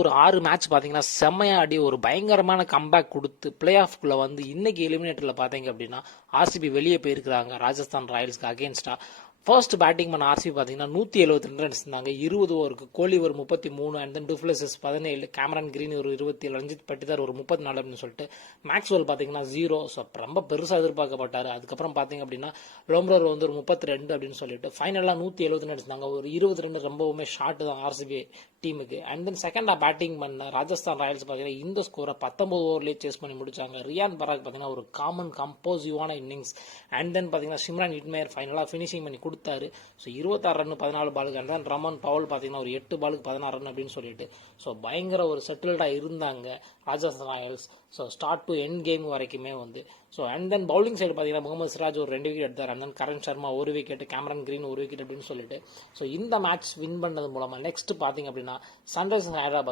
ஒரு 6 மேட்ச் பார்த்தீங்கன்னா செம்மையா ஆடி ஒரு பயங்கரமான கம்பேக் கொடுத்து பிளே ஆஃப்குள்ள வந்து இன்னைக்கு எலிமினேட்டர்ல பார்த்தீங்க அப்படின்னா ஆர்சிபி வெளியே போயிருக்கிறாங்க ராஜஸ்தான் ராயல்ஸ்க்கு அகேன்ஸ்டா. ஃபர்ஸ்ட் பேட்டிங் பண்ண ஆர்சிபி பார்த்தீங்கன்னா 172 ரன்ஸ் இருந்தாங்க 20 ஓவருக்கு. கோலி ஒரு 33 and then du Plessis 17, Cameron green ஒரு 27, ரஞ்சித் பட்டிதார் ஒரு 34 அப்படின்னு சொல்லிட்டு மேக்ஸ்வெல் பார்த்தீங்கன்னா 0. ஸோ ரொம்ப பெருசாக எதிர்பார்க்கப்பட்டார். அதுக்கப்புறம் பார்த்தீங்க அப்படின்னா லோம்ரோர் வந்து ஒரு 32 அப்படின்னு சொல்லிட்டு ஃபைனலாக 170 ரன்ஸ் இருந்தாங்க. ஒரு 20 ரன் ரொம்பவுமே ஷார்ட் தான் ஆர்சிபி டீமுக்கு. அண்ட் தென் செகண்டா பேட்டிங் பண்ண ராஜஸ்தான் ராயல்ஸ் பார்த்தீங்கன்னா இந்த ஸ்கோரை 19 ஓவர்லேயே சேஸ் பண்ணி முடிச்சாங்க. ரியான் பராக் பார்த்தீங்கன்னா ஒரு காமன் கம்போசிவான இன்னிங்ஸ். அண்ட் தென் பார்த்தீங்கன்னா சிம்ரான் ஹிட்மேயர் ஃபைனலாக ஃபினிஷிங் பண்ணி கொடுத்தாரு. ஸோ 26 ரன் 14 பாலுக்கு. அண்ட் தென் ரமன் பவுல் பார்த்தீங்கன்னா ஒரு 8 பாலுக்கு 16 ரன் அப்படின்னு சொல்லிட்டு ஸோ பயங்கர ஒரு செட்டில்டாக இருந்தாங்க Rajasthan Royals. So start to end game வரைக்குமே வந்து. So and then bowling side பார்த்தீங்கன்னா முகமது சிராஜ் ஒரு 2 விக்கெட் எடுத்தார். அண்ட் தென் கரண் சர்மா ஒரு விக்கெட், கேமரன் கிரீன் ஒரு விக்கெட் அப்படின்னு சொல்லிட்டு ஸோ இந்த மேட்ச் வின் பண்ணது மூலமாக நெக்ஸ்ட் பார்த்தீங்க அப்படின்னா சன்ரைசர்ஸ் ஹைதராபாத்